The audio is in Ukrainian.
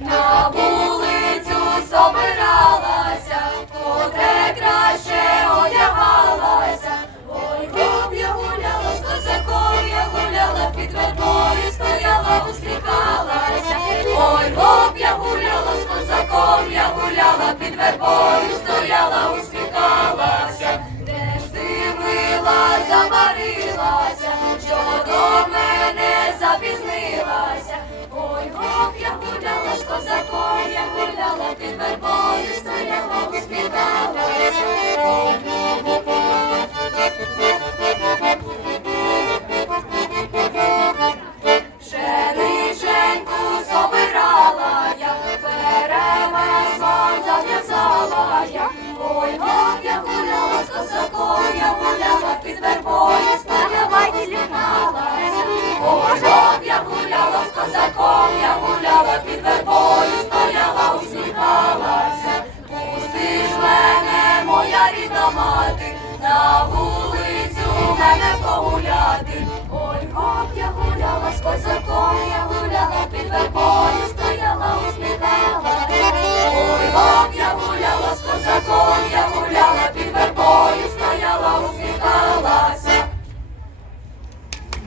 На вулицю собиралася, котре краще одягалася, ой роб я гуляла, з козаком я гуляла, під вербою стояла, усміхалася, ой роб я гуляла, з козаком я гуляла, під вербою. мати, на вулицю мене погуляти. Ой, як я гуляла з козаком, я гуляла під вербою, стояла усміхала. Ой, як я гуляла з козаком, я